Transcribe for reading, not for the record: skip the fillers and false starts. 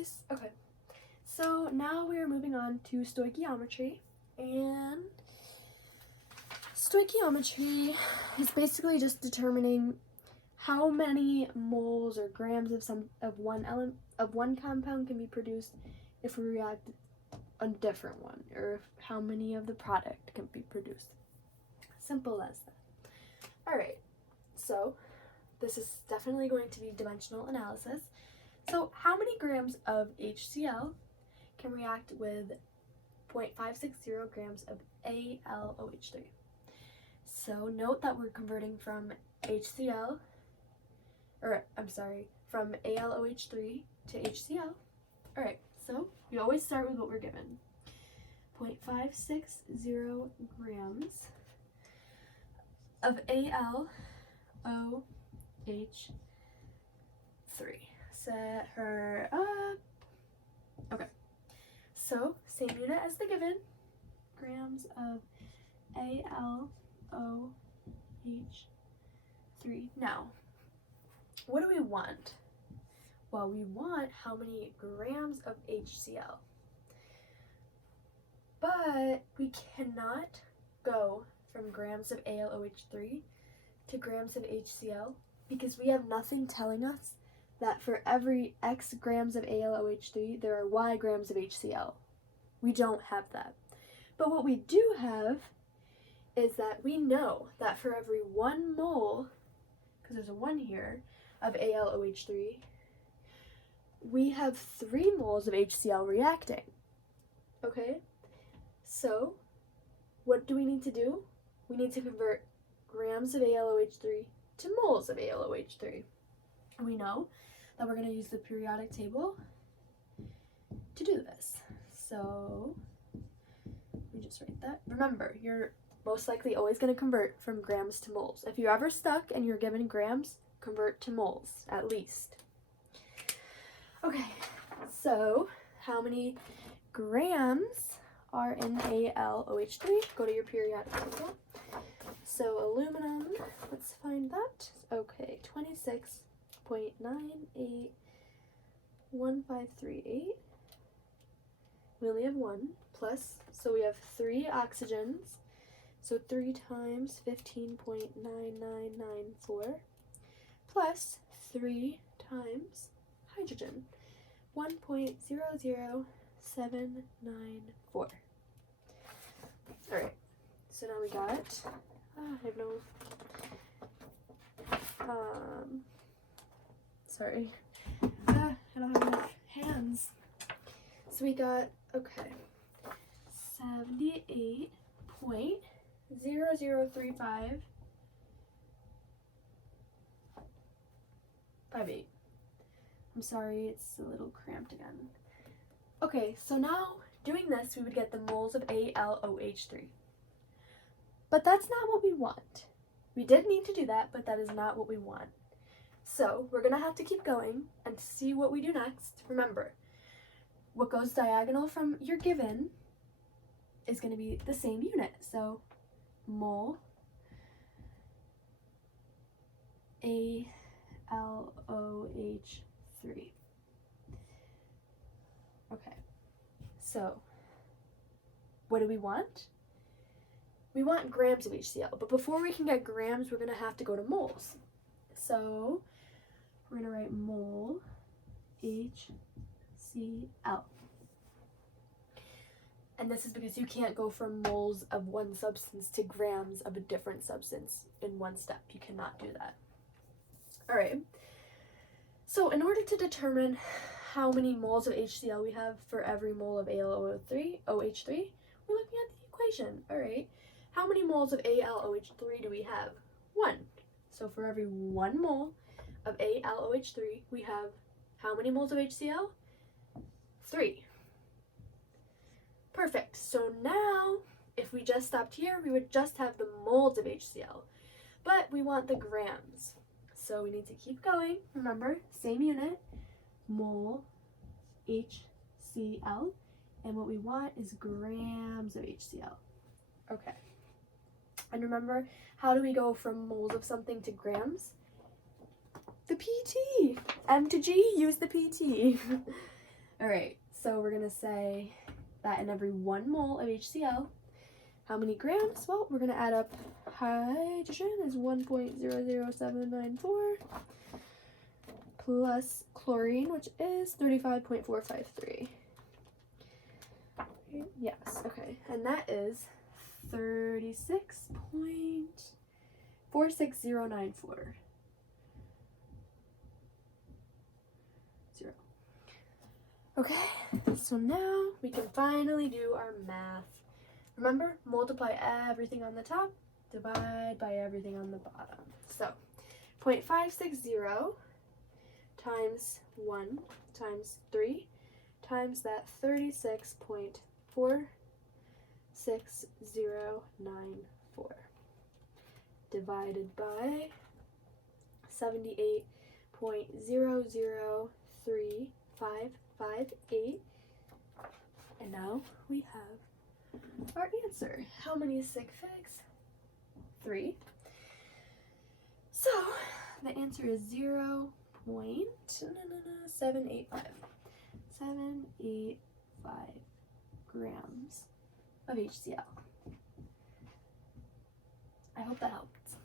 guys. Okay, so now we are moving on to stoichiometry, and stoichiometry is basically just determining how many moles or grams of one compound can be produced if we react a different one, or how many of the product can be produced. Simple as that. All right, so this is definitely going to be dimensional analysis. So how many grams of HCl can react with 0.560 grams of AlOH3? So note that we're converting from from AlOH3 to HCl. All right, so we always start with what we're given. 0.560 grams of AlOH3. Set her up. Okay, so same unit as the given, grams of AlOH3. Now, what do we want? Well, we want how many grams of HCl. But we cannot go from grams of AlOH3 to grams of HCl because we have nothing telling us that for every X grams of AlOH3, there are Y grams of HCl. We don't have that. But what we do have is that we know that for every 1 mole, because there's a 1 here, of AlOH3, we have 3 moles of HCl reacting. Okay? So, what do we need to do? We need to convert grams of AlOH3 to moles of AlOH3. And we know that we're going to use the periodic table to do this. So, let me just write that. Remember, you're most likely always going to convert from grams to moles. If you're ever stuck and you're given grams, convert to moles, at least. Okay, so how many grams are in AlOH3? Go to your periodic table. So aluminum, let's find that. Okay, 26.981538. We only have 1 plus, so we have 3 oxygens. So 3 times 15.9994 plus 3 times hydrogen, 1.00794. All right, so now we got, I have no, sorry, I don't have enough hands. So we got, okay, 78.003558. I'm sorry, it's a little cramped again. Okay, so now doing this, we would get the moles of AlOH3. But that's not what we want. We did need to do that, but that is not what we want. So we're gonna have to keep going and see what we do next. Remember, what goes diagonal from your given is gonna be the same unit. So mole AlOH3. Okay, so what do we want? We want grams of HCl, but before we can get grams, we're going to have to go to moles. So we're going to write mole HCl. And this is because you can't go from moles of one substance to grams of a different substance in one step. You cannot do that. All right. So in order to determine how many moles of HCl we have for every mole of AlOH3, we're looking at the equation. All right. How many moles of AlOH3 do we have? 1. So for every 1 mole of AlOH3, we have how many moles of HCl? 3. Perfect. So now, if we just stopped here, we would just have the moles of HCl. But we want the grams. So we need to keep going. Remember, same unit, mole HCl. And what we want is grams of HCl. Okay. And remember, how do we go from moles of something to grams? The PT. M to G, use the PT. All right, so we're gonna say that in every 1 mole of HCl, how many grams? Well, we're gonna add up hydrogen is 1.00794 plus chlorine, which is 35.453. Yes, okay, and that is 36.46094. Okay, so now we can finally do our math. Remember, multiply everything on the top, divide by everything on the bottom. So, 0.560 times 1 times 3 times that 36.46094 divided by 78.0035558, and now we have our answer. How many sig figs? 3. So the answer is 0.785 grams of HCl. I hope that helped.